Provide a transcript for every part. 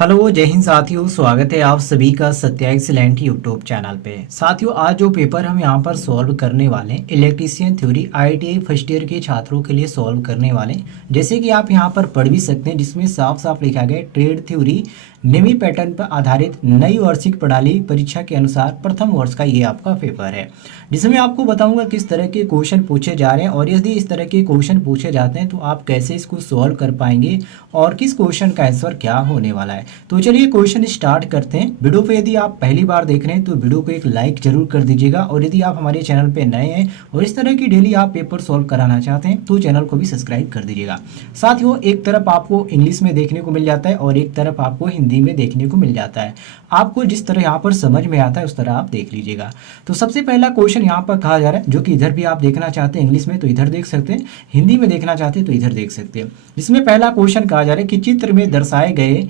Hello जय हिंद साथियों, स्वागत है आप सभी का सत्या एक्सीलेंट यूट्यूब चैनल पे। साथियों, आज जो पेपर हम यहाँ पर सॉल्व करने वाले हैं electrician theory ITI first year के छात्रों के लिए सॉल्व करने वाले हैं। जैसे कि आप यहाँ पर पढ़ भी सकते हैं, जिसमें साफ साफ लिखा गया है ट्रेड थ्योरी नेवी पैटर्न पर आधारित नई वार्षिक प्रणाली परीक्षा के अनुसार प्रथम वर्ष का ये आपका पेपर है, जिसमें आपको बताऊंगा किस तरह के क्वेश्चन पूछे जा रहे हैं और यदि इस तरह के क्वेश्चन पूछे जाते हैं तो आप कैसे इसको सॉल्व कर पाएंगे और किस क्वेश्चन का आंसर क्या होने वाला है। तो चलिए क्वेश्चन स्टार्ट करते हैं। वीडियो पे यदि आप पहली बार देख रहे हैं तो वीडियो को एक लाइक जरूर कर दीजिएगा, और यदि आप हमारे चैनल पे नए हैं और इस तरह की डेली आप पेपर सॉल्व कराना चाहते हैं तो चैनल को भी सब्सक्राइब कर दीजिएगा। साथियों, एक तरफ आपको इंग्लिश में देखने को मिल जाता है और एक तरफ आपको हिंदी में देखने को मिल जाता है। आपको जिस तरह यहाँ पर समझ में आता है उस तरह आप देख लीजिएगा। तो सबसे पहला क्वेश्चन यहाँ पर कहा जा रहा है, जो कि इधर भी आप देखना चाहते हैं इंग्लिश में तो इधर देख सकते हैं, हिंदी में देखना चाहते हैं तो इधर देख सकते हैं। इसमें पहला क्वेश्चन कहा जा रहा है कि चित्र में दर्शाए गए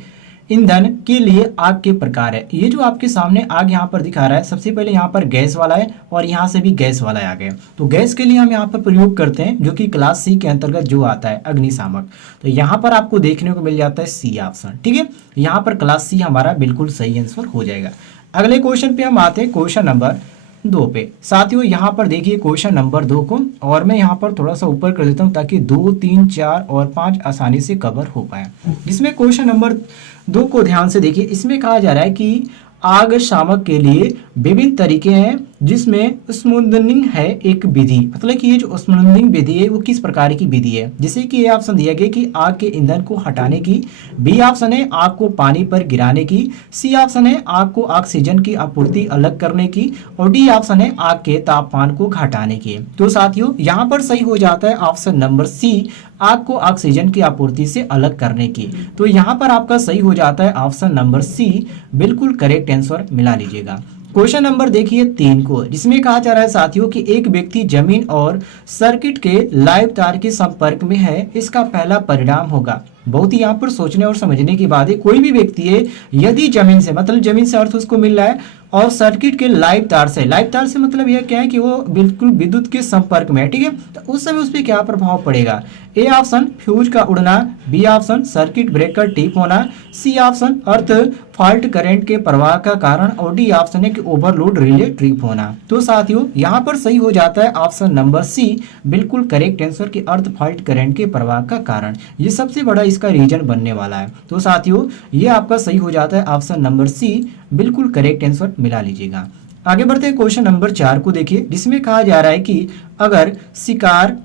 ईंधन के लिए आग के प्रकार है। ये जो आपके सामने आग यहाँ पर दिखा रहा है, सबसे पहले यहाँ पर गैस वाला है और यहाँ से भी गैस वाला आ गया। तो गैस के लिए हम यहाँ पर प्रयोग करते हैं, जो कि क्लास सी के अंतर्गत जो आता है अग्निशामक। तो यहाँ पर आपको देखने को मिल जाता है सी ऑप्शन। ठीक है, यहाँ पर क्लास सी हमारा बिल्कुल सही आंसर हो जाएगा। अगले क्वेश्चन पे हम आते हैं, क्वेश्चन नंबर 2 पे। साथियों, यहाँ पर देखिए क्वेश्चन नंबर 2 को, और मैं यहाँ पर थोड़ा सा ऊपर कर देता हूँ ताकि 2, 3, 4 और 5 आसानी से कवर हो पाए। जिसमें क्वेश्चन नंबर 2 को ध्यान से देखिए। इसमें कहा जा रहा है कि आग शामक के लिए विभिन्न तरीके हैं, जिसमें स्मूदनिंग है एक विधि। मतलब कि ये जो स्मूदनिंग विधि है वो किस प्रकार की विधि है। जैसे कि ये ऑप्शन दिया गया कि आग के ईंधन को हटाने की, बी ऑप्शन है आग को पानी पर गिराने की, सी ऑप्शन है आग को ऑक्सीजन की आपूर्ति अलग करने की, और डी ऑप्शन है आग के तापमान को घटाने की। तो साथियों, यहाँ पर सही हो जाता है ऑप्शन नंबर सी, आग को ऑक्सीजन की आपूर्ति से अलग करने की। तो यहाँ पर आपका सही हो जाता है ऑप्शन नंबर सी, बिल्कुल करेक्ट आंसर मिला लीजिएगा। क्वेश्चन नंबर देखिए 3 को, जिसमें कहा जा रहा है साथियों कि एक व्यक्ति जमीन और सर्किट के लाइव तार के संपर्क में है, इसका पहला परिणाम होगा। बहुत ही यहाँ पर सोचने और समझने की बात है। कोई भी व्यक्ति है यदि जमीन से, मतलब जमीन से अर्थ उसको मिल रहा है, और सर्किट के लाइव तार से मतलब यह क्या है कि वो बिल्कुल विद्युत के संपर्क में है। ठीक है, तो उस समय उस पर क्या प्रभाव पड़ेगा। ए ऑप्शन फ्यूज का उड़ना, B option circuit breaker trip होना, C option earth fault current के प्रवाह का कारण, और डी ऑप्शन है कि ओवरलोड रिले ट्रिप होना। तो साथियों, यहाँ पर सही हो जाता है ऑप्शन नंबर सी, बिल्कुल करेक्ट आंसर कि अर्थ फॉल्ट करंट के प्रवाह का कारण। ये सबसे बड़ा इसका रीजन बनने वाला है। तो साथियों, ये आपका सही हो जाता है ऑप्शन नंबर सी, बिल्कुल करेक्ट आंसर मिला लीजिएगा। आगे बढ़ते हैं, क्वेश्चन नंबर 4 को देखिए, जिसमें कहा जा रहा है कि अगर शिकार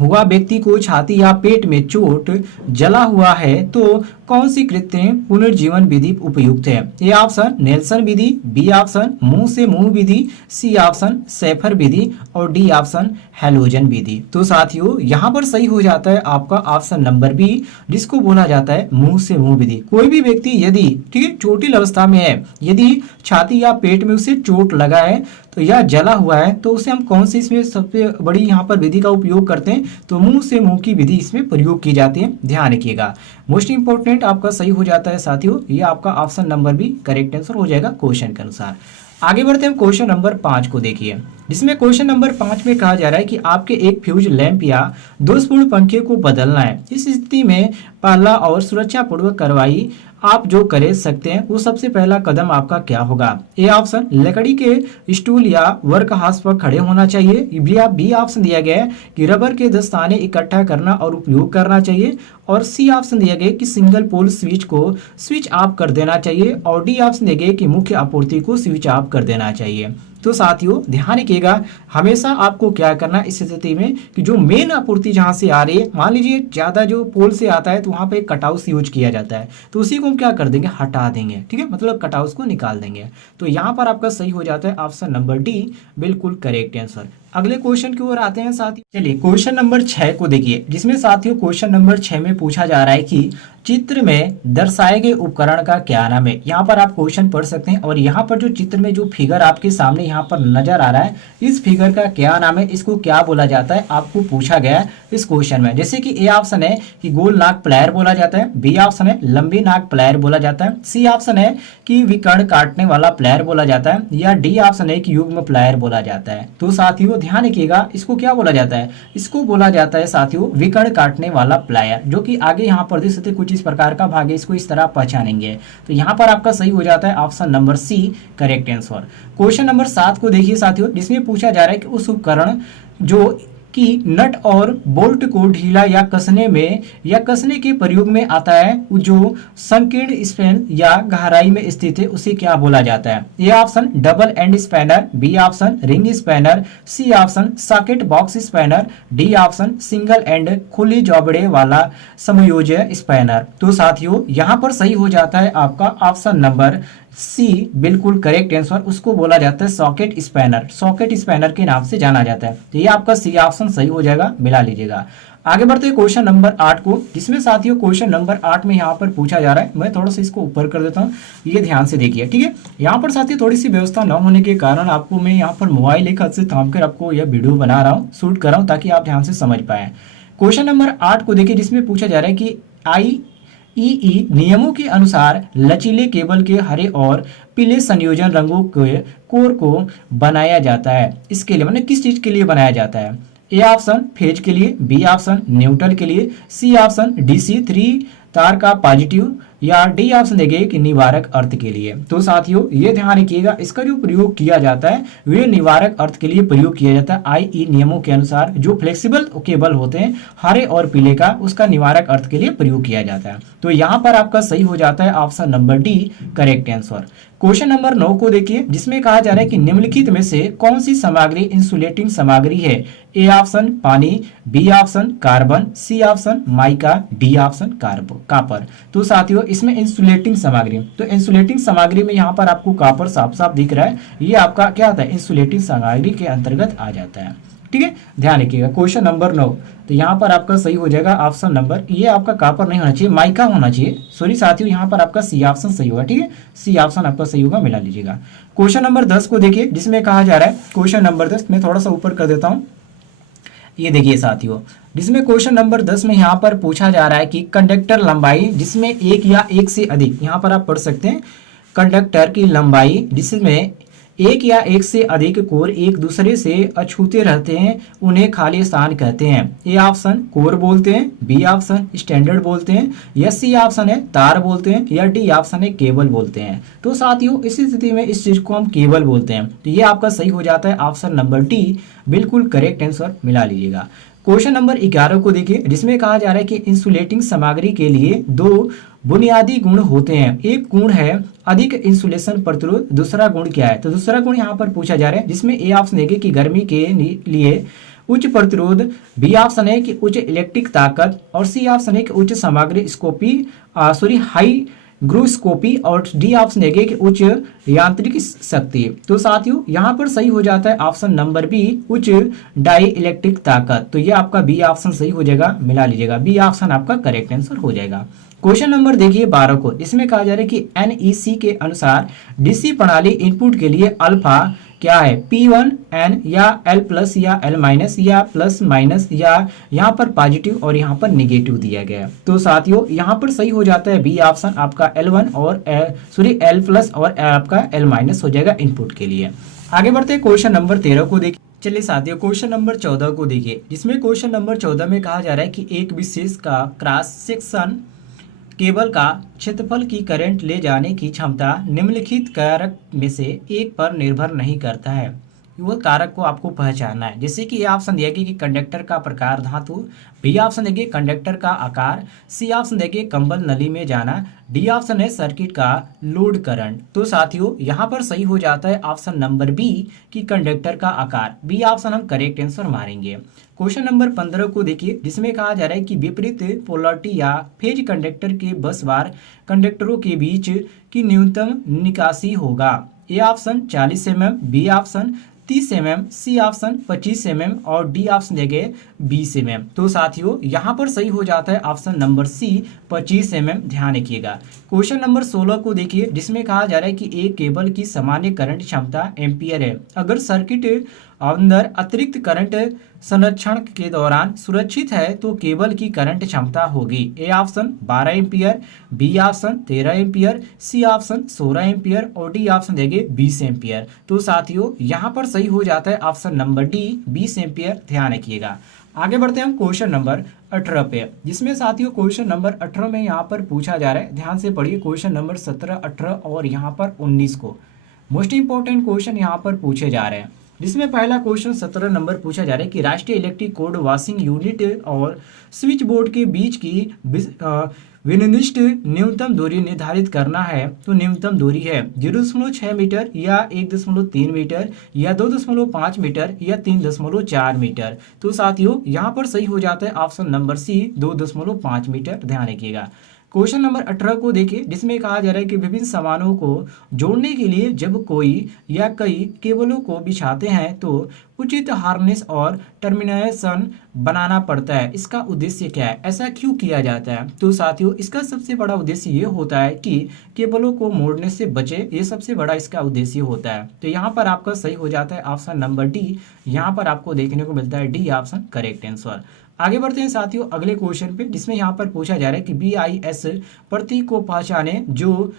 हुआ व्यक्ति को छाती या पेट में चोट जला हुआ है तो कौन सी कृत्रिम पुनर्जीवन विधि उपयुक्त है। ए ऑप्शन नेल्सन विधि, बी ऑप्शन मुंह से मुंह विधि, सी ऑप्शन सैफर विधि, और डी ऑप्शन हैलोजन विधि। तो साथियों, यहाँ पर सही हो जाता है आपका ऑप्शन नंबर बी, जिसको बोला जाता है मुंह से मुंह विधि। कोई भी व्यक्ति यदि ठीक है चोटिल अवस्था में है, यदि छाती या पेट में उसे चोट लगा है तो यह जला हुआ है, तो उसे हम कौन सी इसमें सबसे बड़ी यहाँ पर विधि का उपयोग करते हैं, तो मुंह से मुंह की विधि इसमें प्रयोग की जाती है। ध्यान रखिएगा, मोस्ट इंपोर्टेंट आपका सही हो जाता है साथियों। ये आपका ऑप्शन नंबर भी करेक्ट आंसर हो जाएगा क्वेश्चन के अनुसार। आगे बढ़ते हैं, क्वेश्चन नंबर 5 को देखिए, जिसमें क्वेश्चन नंबर 5 में कहा जा रहा है कि आपके एक फ्यूज लैंप या दोषपूर्ण पंखे को बदलना है। इस स्थिति में पहला और सुरक्षा पूर्वक कार्रवाई आप जो कर सकते हैं वो सबसे पहला कदम आपका क्या होगा। ए ऑप्शन लकड़ी के स्टूल या वर्क हाउस पर खड़े होना चाहिए, बी ऑप्शन दिया गया है कि रबर के दस्ताने इकट्ठा करना और उपयोग करना चाहिए, और सी ऑप्शन दिया गया कि सिंगल पोल स्विच को स्विच ऑफ कर देना चाहिए, और डी ऑप्शन दिया गया कि मुख्य आपूर्ति को स्विच ऑफ कर देना चाहिए। तो साथियों, ध्यान रखिएगा, हमेशा आपको क्या करना इस स्थिति में कि जो मेन आपूर्ति जहां से आ रही है, मान लीजिए ज्यादा जो पोल से आता है तो वहां पे कटआउट यूज किया जाता है, तो उसी को हम क्या कर देंगे, हटा देंगे। ठीक है, मतलब कटआउट को निकाल देंगे। तो यहाँ पर आपका सही हो जाता है ऑप्शन नंबर डी, बिल्कुल करेक्ट आंसर। अगले क्वेश्चन की ओर आते हैं साथियों। चलिए क्वेश्चन नंबर 6 को देखिए, जिसमें साथियों क्वेश्चन नंबर 6 में पूछा जा रहा है कि चित्र में दर्शाए गए उपकरण का क्या नाम है। यहाँ पर आप क्वेश्चन पढ़ सकते हैं, और यहाँ पर जो चित्र में जो फिगर आपके सामने यहाँ पर नजर आ रहा है, इस फिगर का क्या नाम है, इसको क्या बोला जाता है, आपको पूछा गया है इस क्वेश्चन में। जैसे कि ए ऑप्शन है कि गोल नाक प्लायर बोला जाता है, बी ऑप्शन है लंबी नाक प्लायर बोला जाता है, सी ऑप्शन है कि विकर्ण काटने वाला प्लायर बोला जाता है, या डी ऑप्शन है कि युग्म प्लायर बोला जाता है। तो साथियों ध्यान रखिएगा, इसको क्या बोला जाता है, इसको बोला जाता है साथियों विकर्ण काटने वाला प्लायर, जो कि आगे यहाँ पर देख सकते कुछ इस प्रकार का भाग है, इसको इस तरह पहचानेंगे। तो यहाँ पर आपका सही हो जाता है option number C correct answer. Question number 7 को देखिए साथियों, जिसमें पूछा जा रहा है कि उस उपकरण जो कि नट और बोल्ट को ढीला या कसने में या कसने के प्रयोग में आता है, जो संकीर्ण स्पैन या गहराई में स्थित है, उसे क्या बोला जाता है। A option double end spanner, B option ring spanner, C option socket box spanner, D option single end खुली जौबड़े वाला समयोज्य स्पैनर। तो साथियों यहाँ पर सही हो जाता है आपका ऑप्शन नंबर सी बिल्कुल करेक्ट आंसर, उसको बोला जाता है सॉकेट स्पैनर, सॉकेट स्पैनर के नाम से जाना जाता है। तो ये आपका सी ऑप्शन सही हो जाएगा, मिला लीजिएगा। आगे बढ़ते हैं क्वेश्चन नंबर 8 को, जिसमें साथियों क्वेश्चन नंबर 8 में यहाँ पर पूछा जा रहा है, मैं थोड़ा सा इसको ऊपर कर देता हूँ, ये ध्यान से देखिए, ठीक है। यहाँ पर साथियों थोड़ी सी व्यवस्था न होने के कारण आपको मैं यहाँ पर मोबाइल एक हाथ से थाम कर आपको यह वीडियो बना रहा हूँ, शूट कर रहा हूँ, ताकि आप ध्यान से समझ पाए। क्वेश्चन नंबर 8 को देखिए, जिसमें पूछा जा रहा है कि IEEE नियमों के अनुसार लचीले केबल के हरे और पीले संयोजन रंगों के कोर को बनाया जाता है, इसके लिए मतलब किस चीज के लिए बनाया जाता है। ए ऑप्शन फेज के लिए, बी ऑप्शन न्यूट्रल के लिए, सी ऑप्शन DC 3 तार का पॉजिटिव, या डी ऑप्शन देंगे कि निवारक अर्थ के लिए। तो साथियों ये ध्यान रखिएगा, इसका जो प्रयोग किया जाता है वे निवारक अर्थ के लिए प्रयोग किया जाता है। IE नियमों के अनुसार जो फ्लेक्सिबल केबल होते हैं हरे और पीले का, उसका निवारक अर्थ के लिए प्रयोग किया जाता है। तो यहाँ पर आपका सही हो जाता है option number D correct answer. Question number 9 को देखिए, जिसमें कहा जा रहा है कि निम्नलिखित में से कौन सी सामग्री इंसुलेटिंग सामग्री है। ए ऑप्शन पानी, B option carbon, C option mica, D option copper. तो साथियों इसमें इंसुलेटिंग सामग्री, तो इंसुलेटिंग सामग्री में यहाँ पर आपको कॉपर साफ साफ दिख रहा है, ये आपका क्या आता है इंसुलेटिंग सामग्री के अंतर्गत आ जाता है, ठीक है। ध्यान रखिएगा क्वेश्चन नंबर 9, तो यहाँ पर आपका सही हो जाएगा ऑप्शन नंबर, ये आपका कॉपर नहीं होना चाहिए, माइका होना चाहिए, सॉरी साथियों यहाँ पर आपका सी ऑप्शन सही होगा, ठीक है, सी ऑप्शन आपका सही होगा, मिला लीजिएगा। क्वेश्चन नंबर 10 को देखिए, जिसमें कहा जा रहा है क्वेश्चन नंबर 10 में थोड़ा सा ऊपर कर देता हूँ, ये देखिए साथियों, जिसमें क्वेश्चन नंबर 10 में यहाँ पर पूछा जा रहा है कि कंडक्टर लंबाई जिसमें एक या एक से अधिक, यहाँ पर आप पढ़ सकते हैं कंडक्टर की लंबाई जिसमें एक या एक से अधिक कोर एक दूसरे से अछूते रहते हैं, उन्हें खाली स्थान कहते हैं। ए ऑप्शन कोर बोलते हैं, बी ऑप्शन स्टैंडर्ड बोलते हैं, या सी ऑप्शन है तार बोलते हैं, या डी ऑप्शन है केबल बोलते हैं। तो साथियों इस स्थिति में इस चीज को हम केबल बोलते हैं, तो ये आपका सही हो जाता है ऑप्शन नंबर डी बिल्कुल करेक्ट आंसर, मिला लीजिएगा। क्वेश्चन नंबर 11 को देखिए, जिसमें कहा जा रहा है कि इंसुलेटिंग सामग्री के लिए दो बुनियादी गुण होते हैं, एक गुण है अधिक इंसुलेशन प्रतिरोध, दूसरा गुण क्या है। तो दूसरा गुण यहाँ पर पूछा जा रहा है, जिसमें ए ऑप्शन देंगे कि गर्मी के लिए उच्च प्रतिरोध, बी ऑप्शन है कि उच्च इलेक्ट्रिक ताकत, और सी ऑप्शन है कि उच्च सामग्री स्कोपी हाई ग्रोस्कोपी, और डी ऑप्शन देंगे कि उच्च यांत्रिक शक्ति। तो साथियों यहाँ पर सही हो जाता है ऑप्शन नंबर बी उच्च डाई इलेक्ट्रिक ताकत। तो ये आपका बी ऑप्शन सही हो जाएगा, मिला लीजिएगा, बी ऑप्शन आपका करेक्ट आंसर हो जाएगा। क्वेश्चन नंबर देखिए 12 को, इसमें कहा जा रहा है कि NEC के अनुसार डीसी प्रणाली इनपुट के लिए अल्फा क्या है, P1 N या L प्लस या L माइनस या प्लस माइनस, या यहाँ पर पॉजिटिव और यहाँ पर निगेटिव दिया गया है। तो साथियों यहाँ पर सही हो जाता है बी ऑप्शन आपका L1 और L प्लस और आपका L माइनस हो जाएगा इनपुट के लिए। आगे बढ़ते हैं क्वेश्चन नंबर 13 को देखिए। चलिए साथियों क्वेश्चन नंबर 14 को देखिए, जिसमें क्वेश्चन नंबर 14 में कहा जा रहा है कि एक विशेष का क्रॉस सेक्शन केबल का क्षेत्रफल की करंट ले जाने की क्षमता निम्नलिखित कारक में से एक पर निर्भर नहीं करता है। वह कारक को आपको पहचानना है, जैसे कि ऑप्शन दिया गया कि कंडक्टर का प्रकार धातु, बी ऑप्शन देंगे कंडक्टर का आकार, सी ऑप्शन देंगे कंबल नली में जाना, डी ऑप्शन है सर्किट का लोड करंट। तो साथियों यहाँ पर सही हो जाता है ऑप्शन नंबर बी कि कंडक्टर का आकार, बी ऑप्शन हम करेक्ट आंसर मारेंगे। क्वेश्चन नंबर 15 को देखिए, जिसमें कहा जा रहा है कि विपरीत पोलरिटी या फेज कंडक्टर के बस बार कंडक्टरों के बीच की न्यूनतम निकासी होगा। A option 40 mm, B option 30 mm, C option 25 mm और डी ऑप्शन देंगे 20 mm। तो साथियों यहाँ पर सही हो जाता है ऑप्शन नंबर सी 25 mm। ध्यान रखिएगा। क्वेश्चन नंबर 16 को देखिए, जिसमें कहा जा रहा है कि एक केबल की सामान्य करंट क्षमता एम्पियर है। अगर सर्किट अंदर अतिरिक्त करंट संरक्षण के दौरान सुरक्षित है तो केबल की करंट क्षमता होगी। A option 12 ampere, B option 13 ampere, C option 16 ampere और डी ऑप्शन देंगे 20 एम्पियर। तो साथियों यहाँ पर सही हो जाता है ऑप्शन नंबर डी 20 एम्पियर। ध्यान रखिएगा। आगे बढ़ते हैं हम क्वेश्चन नंबर 18 पे, जिसमें साथियों क्वेश्चन नंबर 18 में यहाँ पर पूछा जा रहा है, ध्यान से पढ़िए क्वेश्चन नंबर 17, 18 और यहाँ पर 19 को मोस्ट इंपॉर्टेंट क्वेश्चन यहाँ पर पूछे जा रहे हैं। जिसमें पहला क्वेश्चन 17 नंबर पूछा जा रहा है कि राष्ट्रीय इलेक्ट्रिक कोड वॉशिंग यूनिट और स्विच बोर्ड के बीच की विनिर्दिष्ट न्यूनतम दूरी निर्धारित करना है। तो न्यूनतम दूरी है 0.6 मीटर या 1.3 मीटर या 2.5 मीटर या 3.4 मीटर। तो साथियों यहाँ पर सही हो जाता है ऑप्शन नंबर सी 2.5 मीटर। ध्यान रखिएगा। क्वेश्चन नंबर 18 को देखिए, जिसमें कहा जा रहा है कि विभिन्न सामानों को जोड़ने के लिए जब कोई या कई केबलों को बिछाते हैं तो उचित हार्नेस और टर्मिनेशन बनाना पड़ता है। इसका उद्देश्य क्या है, ऐसा क्यों किया जाता है? तो साथियों इसका सबसे बड़ा उद्देश्य ये होता है कि केबलों को मोड़ने से बचे, ये सबसे बड़ा इसका उद्देश्य होता है। तो यहाँ पर आपका सही हो जाता है ऑप्शन नंबर डी। यहाँ पर आपको देखने को मिलता है डी ऑप्शन करेक्ट आंसर। आगे बढ़ते हैं साथियों अगले क्वेश्चन पे, जिसमें यहाँ पर पूछा जा रहा है कि BIS प्रतीक को पहचाने जो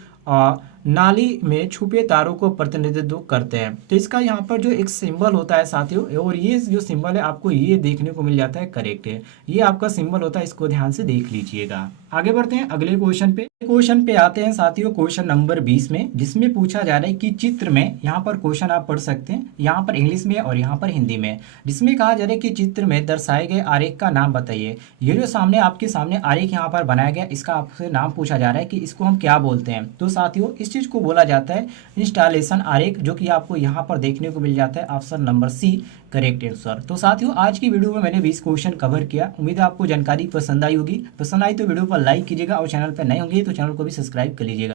नाली में छुपे तारों को प्रतिनिधित्व करते हैं। तो इसका यहाँ पर जो एक सिंबल होता है साथियों, और ये जो सिंबल है आपको ये देखने को मिल जाता है करेक्ट है, ये आपका सिंबल होता है, इसको ध्यान से देख लीजिएगा। आगे बढ़ते हैं अगले क्वेश्चन पे। क्वेश्चन पे आते हैं साथियों क्वेश्चन नंबर 20 में, जिसमें पूछा जा रहा है कि चित्र में, यहाँ पर क्वेश्चन आप पढ़ सकते हैं यहाँ पर इंग्लिश में और यहाँ पर हिंदी में, जिसमें कहा जा रहा है कि चित्र में दर्शाए गए आरेख का नाम बताइए। ये जो सामने आपके सामने आरेख यहाँ पर बनाया गया, इसका आपसे नाम पूछा जा रहा है कि इसको हम क्या बोलते हैं। तो साथियों इस चीज को बोला जाता है इंस्टॉलेशन आरेख, जो कि आपको यहाँ पर देखने को मिल जाता है option number C correct answer. तो साथियों आज की वीडियो में मैंने 20 क्वेश्चन कवर किया। उम्मीद है आपको जानकारी पसंद आई होगी। पसंद आई तो वीडियो पर लाइक कीजिएगा और चैनल पर नए होंगे तो चैनल को भी सब्सक्राइब कर लीजिएगा।